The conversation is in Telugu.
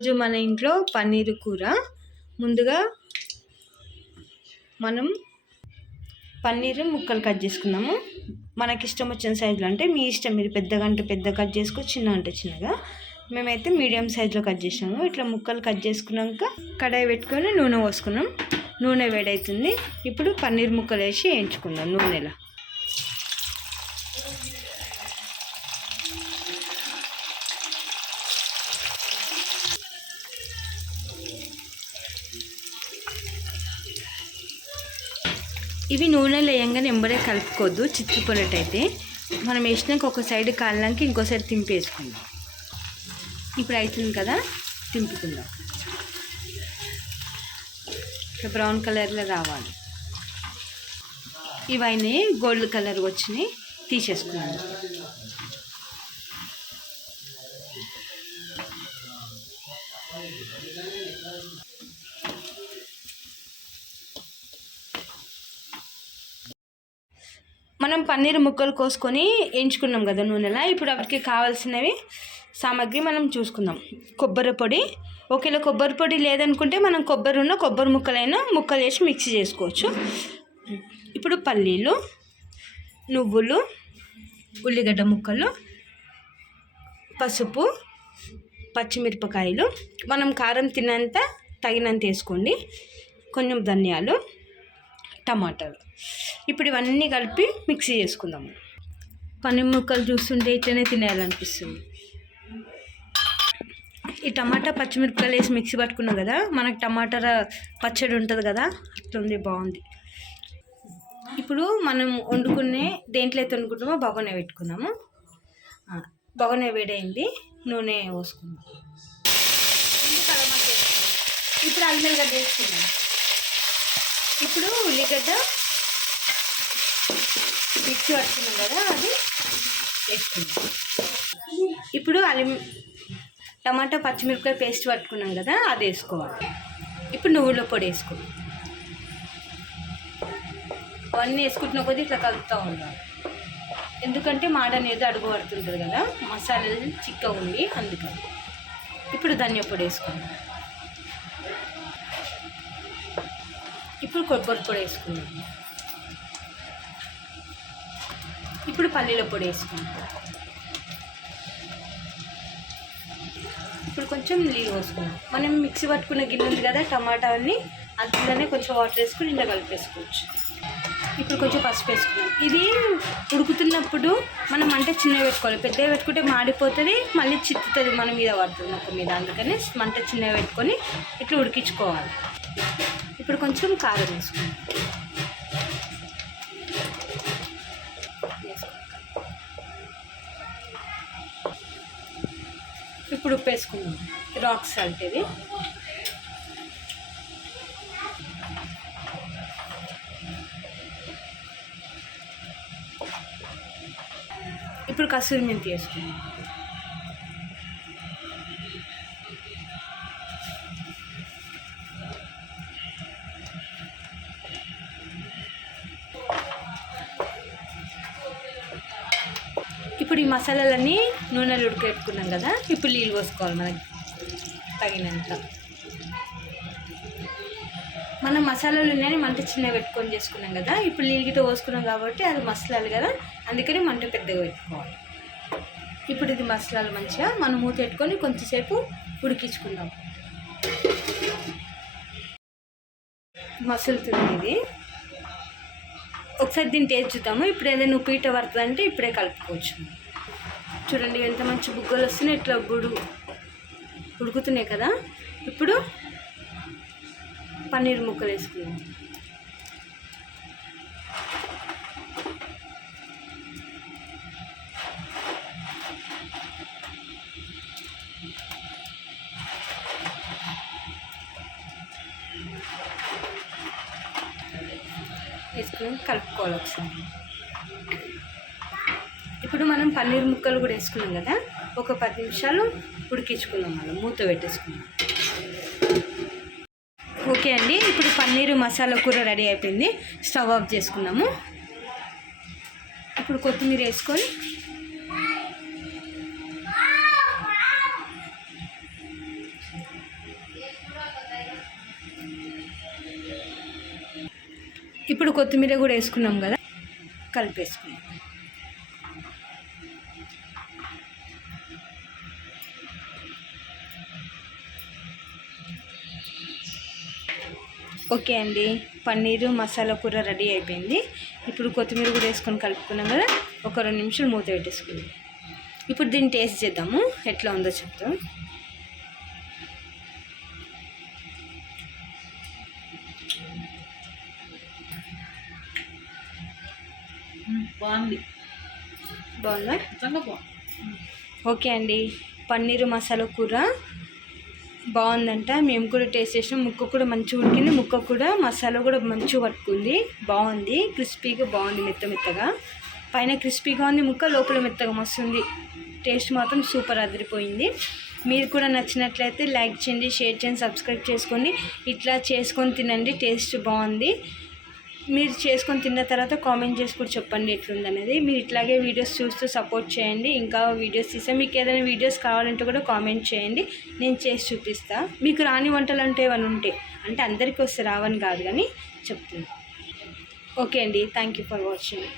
రోజు మన ఇంట్లో పన్నీరు కూర. ముందుగా మనం పన్నీరు ముక్కలు కట్ చేసుకున్నాము. మనకి ఇష్టం వచ్చిన సైజులో, అంటే మీ ఇష్టం, మీరు పెద్దగా అంటే పెద్ద కట్ చేసుకో, చిన్న అంటే చిన్నగా. మేమైతే మీడియం సైజులో కట్ చేసాము. ఇట్లా ముక్కలు కట్ చేసుకున్నాక కడాయి పెట్టుకొని నూనె పోసుకున్నాం. నూనె వేడవుతుంది. ఇప్పుడు పన్నీర్ ముక్కలు వేసి వేయించుకుందాం నూనెలో. ఇవి నూనెలో వేయంగానే ఎంబడే కలుపుకోవద్దు, చిత్తుపోయినట్టయితే. మనం వేసినాక ఒక సైడ్ కాలినాక ఇంకో సైడ్ తింపేసుకుందాం. ఇప్పుడు అవుతుంది కదా, తింపుకుందాం. ఇట్లా బ్రౌన్ కలర్లో రావాలి. ఇవన్నీ గోల్డ్ కలర్ వచ్చినాయి, తీసేసుకున్నాం. మనం పన్నీర్ ముక్కలు కోసుకొని వేయించుకున్నాం కదా నూనెలో. ఇప్పుడు వాటికి కావాల్సినవి సామాగ్రి మనం చూసుకుందాం. కొబ్బరి పొడి, 1 కిలో కొబ్బరి పొడి లేదనుకుంటే మనం కొబ్బరి ముక్కలైనా ముక్కలు వేసి మిక్సీ చేసుకోవచ్చు. ఇప్పుడు పల్లీలు, నువ్వులు, ఉల్లిగడ్డ ముక్కలు, పసుపు, పచ్చిమిరపకాయలు, మనం కారం తిన్నంత తగినంత వేసుకోండి, కొంచెం ధనియాలు, టమాటాలు. ఇప్పుడు ఇవన్నీ కలిపి మిక్సీ చేసుకుందాము. పన్నీర్ ముక్కలు చూస్తుంటే ఇట్లనే తినేయాలనిపిస్తుంది. ఈ టమాటా పచ్చిమిరపకాయలు వేసి మిక్సీ పట్టుకున్నాం కదా, మనకు టమాటా పచ్చడి ఉంటుంది కదా, అట్లుంది, బాగుంది. ఇప్పుడు మనం వండుకునే దేంట్లో అయితే వండుకుంటామో బగోనే పెట్టుకుందాము. బగోనే వేడైంది, నూనె పోసుకుందాం. ఇప్పుడు అల్లం వేసుకుందాం. ఇప్పుడు ఉల్లిగడ్డ మిక్సీ పట్టుకున్నాం కదా, అది వేసుకుందాం. ఇప్పుడు టమాటా పచ్చిమిరపకాయ పేస్ట్ పట్టుకున్నాం కదా, అది వేసుకోవాలి. ఇప్పుడు నువ్వుల పొడి వేసుకోవాలి. అవన్నీ వేసుకుంటున్న కొద్దీ ఇట్లా కలుపుతూ ఉండాలి. ఎందుకంటే మాడ అనేది అడుగు పడుతుంటుంది కదా, మసాలాలు చిక్కగా ఉంది, అందుకని. ఇప్పుడు ధనియా పొడి వేసుకుందాం. ఇప్పుడు కొబ్బరి పొడి వేసుకుందాం. ఇప్పుడు పల్లీల పొడి వేసుకుందాం. ఇప్పుడు కొంచెం నీళ్ళు పోసుకుందాం. మనం మిక్సీ పట్టుకున్న గిన్నె ఉంది కదా, టమాటాని అందులోనే కొంచెం వాటర్ వేసుకుని ఇలా కలిపేసుకోవచ్చు. ఇప్పుడు కొంచెం పసుపు వేసుకున్నాం. ఇది ఉడుకుతున్నప్పుడు మనం మంట చిన్నగా పెట్టుకోవాలి. పెద్దగా పెట్టుకుంటే మాడిపోతుంది, మళ్ళీ చిత్తుతుంది మన మీద పడుతుంది మొక్క మీద. అందుకని మంట చిన్నగా పెట్టుకొని ఇట్లా ఉడికించుకోవాలి. ఇప్పుడు కొంచెం కారం వేసుకుందాం. ఇప్పుడు ఉప్పు వేసుకుందాం. రాక్ సాల్ట్ ఇది. ఇప్పుడు కసూరి మెంతి వేసుకుందాం. ఇప్పుడు ఈ మసాలాలన్నీ నూనెలు ఉడకెట్టుకున్నాం కదా, ఇప్పుడు నీళ్ళు పోసుకోవాలి మనకి తగినంత. మనం మసాలాలు ఉన్నాయని మంట చిన్నగా పెట్టుకొని చేసుకున్నాం కదా, ఇప్పుడు నీళ్ళతో పోసుకున్నాం కాబట్టి అది మసాలాలు కదా, అందుకని మంట పెద్దగా పెట్టుకోవాలి. ఇప్పుడు ఇది మసాలాలు మంచిగా మనం మూత పెట్టుకొని కొంచెంసేపు ఉడికించుకుందాం. మసులుతుంది ఇది. ఒకసారి దీన్ని టేస్ట్ చూద్దాము. ఇప్పుడు ఏదైనా ఉప్పు ఇట్ట పడుతుందంటే ఇప్పుడే కలుపుకోవచ్చు. చూడండి ఎంత మంచి బుగ్గలు వస్తున్నాయి, ఇట్లా ఉడుకుతున్నాయి కదా. ఇప్పుడు పన్నీర్ ముక్కలు వేసుకుందాం. వేసుకుని కలుపుకోవాలి ఒకసారి. ఇప్పుడు మనం పన్నీర్ ముక్కలు కూడా వేసుకున్నాం కదా, ఒక 10 నిమిషాలు ఉడికించుకుందాం. మనం మూత పెట్టేసుకుందాం. ఓకే అండి, ఇప్పుడు పన్నీరు మసాలా కూర రెడీ అయిపోయింది. స్టవ్ ఆఫ్ చేసుకున్నాము. ఇప్పుడు కొత్తిమీర వేసుకొని ఇప్పుడు కొత్తిమీర కూడా వేసుకున్నాం కదా, కలిపేసుకున్నాం. ఓకే అండి, పన్నీరు మసాలా కూర రెడీ అయిపోయింది. ఇప్పుడు కొత్తిమీర కూడా వేసుకొని కలుపుకున్నాం కదా, ఒక 2 నిమిషాలు మూత పెట్టేసుకుందాం. ఇప్పుడు దీన్ని టేస్ట్ చేద్దాము, ఎట్లా ఉందో చెప్తాం. బాగుందా? ఓకే అండి, పన్నీరు మసాలా కూర బాగుందంట. మేము కూడా టేస్ట్ చేసినాం. ముక్క కూడా మంచిగా ఉడికింది, ముక్క కూడా మసాలా కూడా మంచిగా పట్టుకుంది. బాగుంది, క్రిస్పీగా బాగుంది, మెత్తగా. పైన క్రిస్పీగా ఉంది ముక్క, లోపల మెత్తగా మస్తుంది. టేస్ట్ మాత్రం సూపర్ అదిరిపోయింది. మీరు కూడా నచ్చినట్లయితే లైక్ చేయండి, షేర్ చేయండి, సబ్స్క్రైబ్ చేసుకోండి. ఇట్లా చేసుకొని తినండి, టేస్ట్ బాగుంది. మీరు చేసుకొని తిన్న తర్వాత కామెంట్ చేసి కూడా చెప్పండి ఎట్లుందనేది. మీరు ఇట్లాగే వీడియోస్ చూస్తూ సపోర్ట్ చేయండి. ఇంకా వీడియోస్ తీసా, మీకు ఏదైనా వీడియోస్ కావాలంటే కూడా కామెంట్ చేయండి, నేను చేసి చూపిస్తాను. మీకు రాని వంటలు అంటే ఏమైనా ఉంటే, అంటే అందరికీ వస్తే రావని కాదు కానీ చెప్తున్నాను. ఓకే అండి, థ్యాంక్ యూ ఫర్ వాచింగ్.